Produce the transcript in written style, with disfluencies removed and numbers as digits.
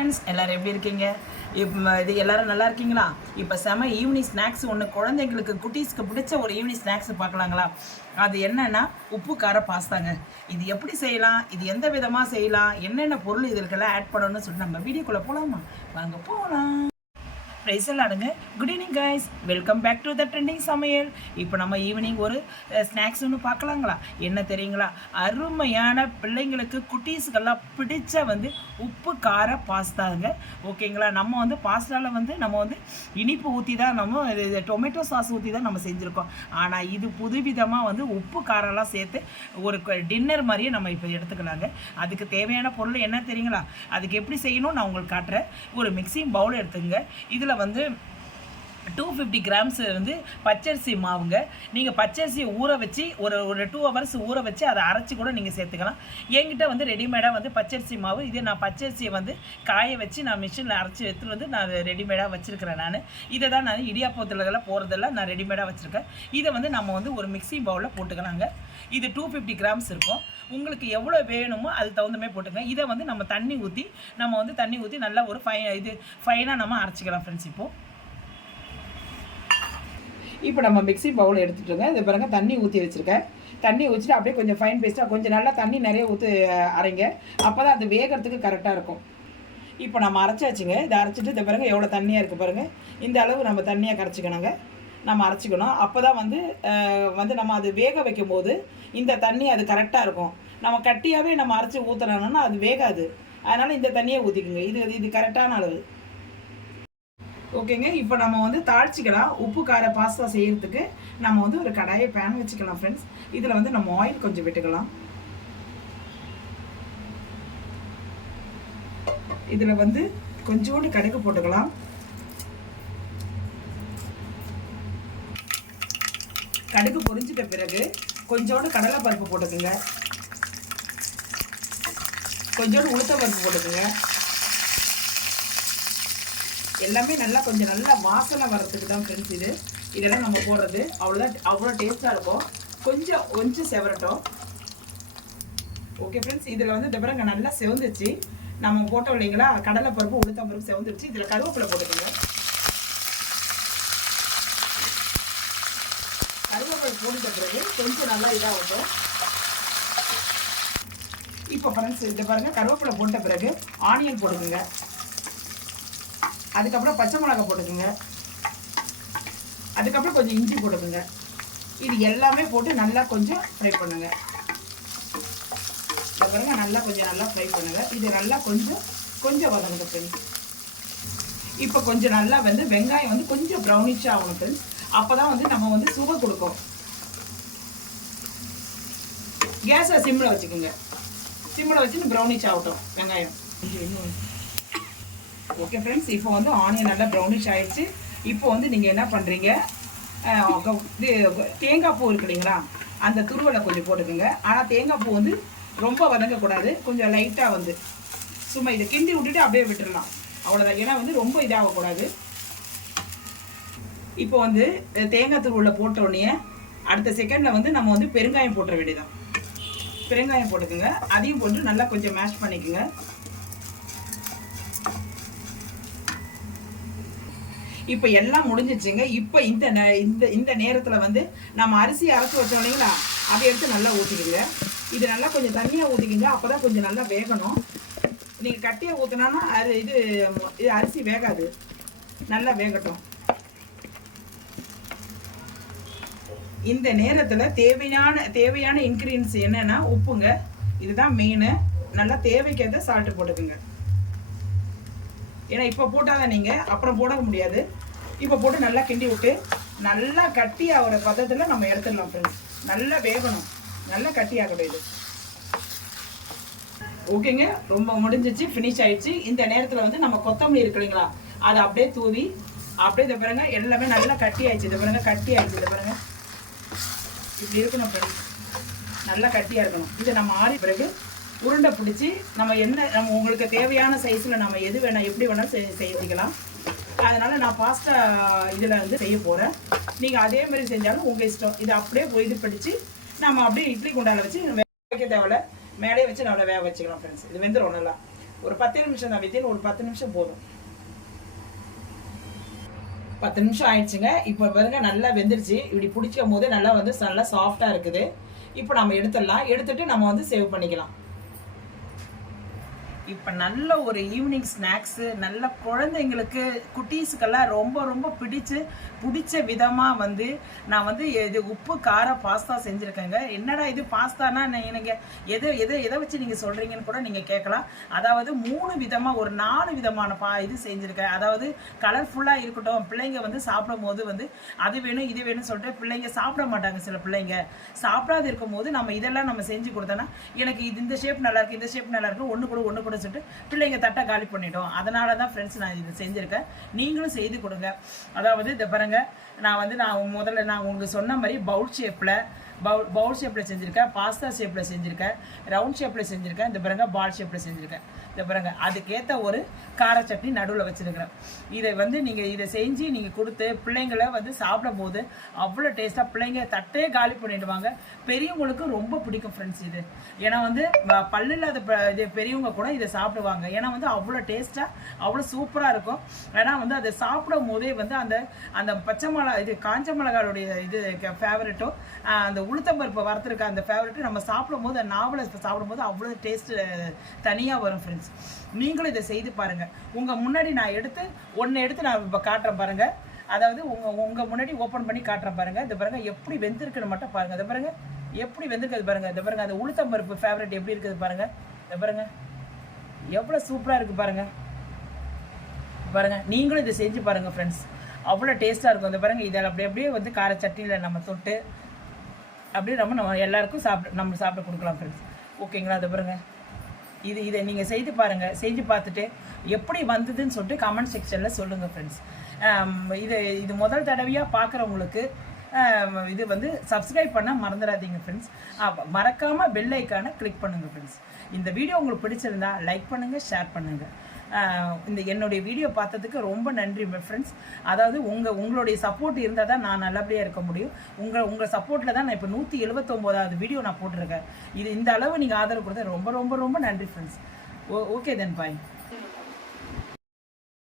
Friends எல்லாரும் எப்படி இருக்கீங்க? இது எல்லாரும் நல்லா இருக்கீங்களா? இப்போ செம ஈவினிங் ஸ்நாக்ஸ் ஒன்று குழந்தைங்களுக்கு குட்டீஸ்க்கு பிடிச்ச ஒரு ஈவினிங் ஸ்நாக்ஸ் பார்க்கலாங்களா? அது என்னன்னா உப்பு கார பாஸ்தாங்க. இது எப்படி செய்யலாம், இது எந்த விதமாக செய்யலாம், என்னென்ன பொருள் இதற்கெல்லாம் ஆட் பண்ணணும்னு சொல்லிட்டு நம்ம வீடியோக்குள்ளே போகலாமா? வாங்க போகலாம். ரைசல்லாடுங்க. Good evening guys, welcome back to the trending சமையல். இப்போ நம்ம ஈவினிங் ஒரு ஸ்நாக்ஸ் ஒன்று பார்க்கலாங்களா? என்ன தெரியுங்களா? அருமையான பிள்ளைங்களுக்கு குட்டீஸுக்கெல்லாம் பிடிச்ச உப்பு கார பாஸ்தாங்க. ஓகேங்களா? நம்ம பாஸ்தாவில் நம்ம இனிப்பு ஊற்றி தான் நம்ம டொமேட்டோ சாஸ் ஊற்றி தான் நம்ம செஞ்சுருக்கோம். ஆனால் இது புதுவிதமாக உப்பு காரெல்லாம் சேர்த்து ஒரு டின்னர் மாதிரியே நம்ம இப்போ எடுத்துக்கலாங்க. அதுக்கு தேவையான பொருள் என்ன தெரியுங்களா? அதுக்கு எப்படி செய்யணும் நான் உங்களுக்கு காட்டுறேன். ஒரு மிக்சிங் பவுல் எடுத்துங்க. இதில் 250 கிராம்ஸ் பச்சரிசி மாவுங்க. நீங்கள் பச்சரிசியை ஊற வச்சு ஒரு 2 ஹவர்ஸ் ஊற வச்சு அதை அரைச்சி கூட நீங்கள் சேர்த்துக்கலாம். என்கிட்ட ரெடிமேடாக பச்சரிசி மாவு, இது நான் பச்சரிசியை காய வச்சு நான் மிஷினில் அரைச்சி எடுத்துகிட்டு நான் ரெடிமேடாக வச்சுருக்கிறேன். இதை தான் நான் இடியாப்பத்தில் போகிறதெல்லாம் நான் ரெடிமேடாக வச்சுருக்கேன். இதை நம்ம ஒரு மிக்ஸி பவுலில் போட்டுக்கலாங்க. இது 250 கிராம்ஸ் இருக்கும். உங்களுக்கு எவ்வளோ வேணுமோ அது தகுந்தமே போட்டுங்க. இதை நம்ம தண்ணி ஊற்றி நல்லா ஒரு ஃபைனாக நம்ம அரைச்சிக்கலாம் ஃப்ரெண்ட்ஸ். இப்போ நம்ம மிக்ஸி பவுல் எடுத்துகிட்டுங்க. இது பாருங்க, தண்ணி ஊற்றி வச்சுருக்கேன். தண்ணி ஊற்றிட்டு அப்படியே கொஞ்சம் ஃபைன் பேஸ்ட்டாக கொஞ்சம் நல்லா தண்ணி நிறைய ஊற்றி அரைங்க. அப்போ தான் அது வேகிறதுக்கு கரெக்டாக இருக்கும். இப்போ நம்ம அரைச்சாச்சுங்க. இதை அரைச்சிட்டு இதை பாருங்கள் எவ்வளோ தண்ணியாக இருக்குது பாருங்கள். இந்த அளவு நம்ம தண்ணியாக கரைச்சிக்கணுங்க. நம்ம அரைச்சிக்கணும். அப்போ தான் நம்ம அது வேக வைக்கும்போது இந்த தண்ணி அது கரெக்டாக இருக்கும். நம்ம கட்டியாகவே நம்ம அரைச்சி ஊற்றுறோன்னா அது வேகாது. அதனால் இந்த தண்ணியை ஊற்றிக்குங்க. இது கரெக்டான அளவு. ஓகேங்க. இப்போ நம்ம தாளிச்சிக்கலாம். உப்பு கார பாஸ்தா செய்கிறதுக்கு நம்ம ஒரு கடாயை பேன் வச்சுக்கலாம் ஃப்ரெண்ட்ஸ். இதில் நம்ம ஆயில் கொஞ்சம் விட்டுக்கலாம். இதில் கொஞ்சோண்டு கடுகு போட்டுக்கலாம். கடுகு பொரிஞ்சிட்ட பிறகு கொஞ்சோண்டு கடலை பருப்பு போட்டுக்குங்க. கொஞ்சோண்டு உளுத்த பருப்பு போட்டுக்குங்க. எல்லாமே கொஞ்சம் நல்லா வாசனை வர்றதுக்கு தான் ஃப்ரெண்ட்ஸ். இதெல்லாம் நம்ம போடுறது அவ்வளோ டேஸ்ட்டாக இருக்கும். கொஞ்சம் செவரட்டும். ஓகே ஃப்ரெண்ட்ஸ், இதில் இந்த பிறகு நல்லா செவந்துச்சு. நம்ம போட்டோம் இல்லைங்களா, கடலை பருப்பு உளுத்தம் பருப்பு செவந்துருச்சு. இதில் கருவேப்பிலை போட்டுக்கோங்க. கருவேப்பிலை போட்டுட்ட பிறகு கொஞ்சம் நல்லா இதாகட்டும். இப்போ ஃப்ரெண்ட்ஸ் இதை பாருங்கள், கருவேப்பிலை போட்ட பிறகு ஆனியன் போட்டுக்குங்க. அதுக்கப்புறம் பச்சை மிளகாய் போட்டுக்குங்க. அதுக்கப்புறம் கொஞ்சம் இஞ்சி போட்டுக்குங்க. இது எல்லாமே போட்டு நல்லா கொஞ்சம் ஃப்ரை பண்ணுங்க. பாருங்க, நல்லா ஃப்ரை பண்ணுங்க. இது நல்லா கொஞ்சம் வதங்குது ஃப்ரெண்ட்ஸ். இப்போ கொஞ்சம் நல்லா வெங்காயம் கொஞ்சம் ப்ரௌனிஷாக ஆகணும் ஃப்ரெண்ட்ஸ். அப்போ தான் நம்ம சுவை கொடுக்கும். கேஸை சிம்மில் வச்சுக்கோங்க. சிம்மில் வச்சுன்னு ப்ரௌனிஷ் ஆகட்டும் வெங்காயம். ஓகே ஃப்ரெண்ட்ஸ், இப்போ ஆனியன் நல்லா ப்ரௌனிஷ் ஆகிடுச்சு. இப்போ நீங்கள் என்ன பண்ணுறீங்க, தேங்காய் பூ இருக்கு இல்லைங்களா, அந்த துருவலை கொஞ்சம் போட்டுக்கோங்க. ஆனால் தேங்காய் பூ ரொம்ப வதங்கக்கூடாது. கொஞ்சம் லைட்டாக சும்மா இதை கிண்டி விட்டுட்டு அப்படியே விட்டுடலாம். அவ்வளோதான். ஏன்னா ரொம்ப இதாகக்கூடாது. இப்போ தேங்காய் துருவலை போட்டோடனே அடுத்த செகண்டில் நம்ம பெருங்காயம் போட்டுற வேண்டியதான். பெருங்காயம் போட்டுக்கோங்க. அதையும் போட்டு நல்லா கொஞ்சம் மேஷ் பண்ணிக்கோங்க. இப்போ எல்லாம் முடிஞ்சிச்சுங்க. இப்போ இந்த நேரத்தில் நம்ம அரிசி அரைச்சி வச்சோம் இல்லைங்களா, அதை எடுத்து நல்லா ஊற்றிக்குங்க. இது நல்லா கொஞ்சம் தண்ணியாக ஊற்றிக்கிங்க. அப்போ தான் கொஞ்சம் நல்லா வேகணும். நீங்கள் கட்டியாக ஊற்றினா இது அரிசி வேகாது. நல்லா வேகட்டும். இந்த நேரத்தில் தேவையான இன்க்ரீடியன்ஸ் என்னென்னா உப்புங்க. இதுதான் மெயின். நல்லா தேவைக்கிறத சால்ட்டு போட்டுக்குங்க. ஏன்னா இப்போ போட்டால் தான் நீங்கள் அப்புறம் போட முடியாது. இப்போ போட்டு நல்லா கிண்டி விட்டு நல்லா கட்டியாக ஒரு பதத்தில் நம்ம எடுத்துடலாம் ஃப்ரெண்ட்ஸ். நல்லா வேகணும். நல்லா கட்டியாகட்டும் இது. ஓகேங்க, ரொம்ப முடிஞ்சிச்சு, ஃபினிஷ் ஆயிடுச்சு. இந்த நேரத்தில் நம்ம கொத்தமல்லி இருக்கு இல்லைங்களா, அதை அப்படியே தூவி அப்படியே இதை பாருங்க எல்லாமே நல்லா கட்டி ஆயிடுச்சு. இதை பாருங்க கட்டி ஆயிடுச்சு. இதை பாருங்க இப்படி இருக்கணும் ஃப்ரெண்ட்ஸ். நல்லா கட்டியாக இருக்கணும். இதை நம்ம ஆறி பிறகு உருண்டை பிடிச்சி நம்ம உங்களுக்கு தேவையான சைஸில் நம்ம எது வேணால் எப்படி வேணாலும் செஞ்சுக்கலாம். அதனால் நான் பாஸ்தா இதில் செய்ய போகிறேன். நீங்கள் அதே மாதிரி செஞ்சாலும் உங்கள் இஷ்டம். இதை அப்படியே இது பிடிச்சி நம்ம அப்படியே இட்லி குண்டால வச்சு வைக்க தேவையில்ல, மேலே வச்சு நல்லா வேக வச்சுக்கலாம் ஃப்ரெண்ட்ஸ். இது வெந்துடும் நல்லா. ஒரு 10 நிமிஷம் தான், வித்தின் ஒரு 10 நிமிஷம் போதும். 10 நிமிஷம் ஆயிடுச்சுங்க. இப்போ பாருங்க நல்லா வெந்துருச்சு. இப்படி பிடிக்கும் போது நல்லா வந்து நல்லா சாஃப்டாக இருக்குது. இப்போ நம்ம எடுத்துடலாம். எடுத்துட்டு நம்ம வந்து சேவ் பண்ணிக்கலாம். இப்போ நல்ல ஒரு ஈவினிங் ஸ்நாக்ஸு, நல்ல குழந்தைங்களுக்கு குட்டீஸுக்கெல்லாம் ரொம்ப ரொம்ப பிடிச்ச விதமாக வந்து நான் வந்து இது உப்பு கார பாஸ்தா செஞ்சுருக்கேங்க. என்னடா இது பாஸ்தானா எனக்கு எதை வச்சு நீங்கள் சொல்கிறீங்கன்னு கூட நீங்கள் கேட்கலாம். அதாவது 3 விதமாக ஒரு 4 விதமான இது செஞ்சுருக்கேன். அதாவது கலர்ஃபுல்லாக இருக்கட்டும், பிள்ளைங்க வந்து சாப்பிடும் போது வந்து அது வேணும் இது வேணும்னு சொல்லிட்டு பிள்ளைங்க சாப்பிட மாட்டாங்க. சில பிள்ளைங்க சாப்பிடாது இருக்கும் போது நம்ம இதெல்லாம் நம்ம செஞ்சு கொடுத்தோன்னா எனக்கு இது இந்த ஷேப் நல்லாயிருக்கு, இந்த ஷேப் நல்லாயிருக்கு, ஒன்று கூட சொல்லிட்டு பிள்ளைங்க தட்டை காலி பண்ணிட்டோம். அதனால தான் ஃப்ரெண்ட்ஸ் நான் இது செஞ்சுருக்கேன். நீங்களும் செய்து கொடுங்க. அதாவது இந்த பாருங்க, நான் முதல்ல நான் உங்களுக்கு சொன்ன மாதிரி பவுல் ஷேப்பில் செஞ்சுருக்கேன், பாஸ்தா ஷேப்பில் செஞ்சுருக்கேன், ரவுண்ட் ஷேப்பில் செஞ்சுருக்கேன், இந்த பாருங்க பால் ஷேப்பில் செஞ்சுருக்கேன். இந்த பாருங்க அதுக்கேற்ற ஒரு கார சட்னி நடுவில் வச்சுருக்கிறேன். இதை வந்து நீங்கள் இதை செஞ்சு நீங்கள் கொடுத்து பிள்ளைங்களை வந்து சாப்பிடும் போது அவ்வளோ டேஸ்ட்டாக பிள்ளைங்க தட்டே காலி பண்ணிடுவாங்க. பெரியவங்களுக்கு ரொம்ப பிடிக்கும் ஃப்ரெண்ட்ஸ் இது. ஏன்னா வந்து பல்லு இல்லாத இது பெரியவங்க கூட இதை சாப்பிடுவாங்க. ஏன்னா வந்து அவ்வளோ டேஸ்ட்டாக அவ்வளோ சூப்பராக இருக்கும். ஏன்னா வந்து அதை சாப்பிடும் போதே வந்து அந்த பச்சை மிளகா இது காஞ்ச மிளகாவுடைய இது ஃபேவரெட்டும் அந்த உளுத்தம்பருப்பை வறுத்துருக்க அந்த ஃபேவரெட்டும் நம்ம சாப்பிடும் போது நாவலை சாப்பிடும்போது அவ்வளோ டேஸ்ட்டு தனியாக வரும் ஃப்ரெண்ட்ஸ். நீங்களும் இதை செய்து பாருங்கள். உங்கள் முன்னாடி நான் எடுத்து நான் இப்போ காட்டுறேன் பாருங்கள். அதாவது உங்கள் முன்னாடி ஓப்பன் பண்ணி காட்டுறேன் பாருங்கள். இந்த பாருங்கள் எப்படி வெந்திருக்குன்னு மட்டும் பாருங்கள். இந்த பாருங்கள் எப்படி வெந்திருக்குது பாருங்கள். இந்த பாருங்கள் அந்த உளுத்தம்பருப்பு ஃபேவரெட் எப்படி இருக்குது பாருங்கள். இந்த பாருங்கள் எவ்வளோ சூப்பராக இருக்குது பாருங்கள். பாருங்கள் நீங்களும் இதை செஞ்சு பாருங்கள் ஃப்ரெண்ட்ஸ். அவ்வளோ டேஸ்ட்டாக இருக்கும். இந்த பாருங்கள் இதில் அப்படியே வந்து கார சட்னியில் நம்ம தொட்டு அப்படியே நம்ம எல்லாருக்கும் நம்ம சாப்பிட கொடுக்கலாம் ஃப்ரெண்ட்ஸ். ஓகேங்களா? அதை பாருங்கள் இதை நீங்கள் செய்து பாருங்கள். செஞ்சு பார்த்துட்டு எப்படி வந்ததுன்னு சொல்லிட்டு கமெண்ட் செக்ஷனில் சொல்லுங்கள் ஃப்ரெண்ட்ஸ். இது முதல் தடவையாக பார்க்குறவங்களுக்கு இது வந்து சப்ஸ்கிரைப் பண்ண மறந்துடாதீங்க ஃப்ரெண்ட்ஸ். மறக்காமல் பெல் ஐக்கானை கிளிக் பண்ணுங்கள் ஃப்ரெண்ட்ஸ். இந்த வீடியோ உங்களுக்கு பிடிச்சிருந்தா லைக் பண்ணுங்கள், ஷேர் பண்ணுங்கள். என்னுடைய வீடியோ பார்த்ததுக்கு ரொம்ப நன்றி ஃப்ரெண்ட்ஸ். அதாவது உங்களுடைய சப்போர்ட் இருந்தால் தான் நான் நல்லபடியாக இருக்க முடியும். உங்கள் சப்போர்ட்டில் தான் நான் இப்போ 179வது வீடியோ நான் போட்டிருக்கேன். இந்த அளவு நீங்கள் ஆதரவு கொடுத்தா ரொம்ப ரொம்ப ரொம்ப நன்றி ஃப்ரெண்ட்ஸ். ஓகே தென் பாய்.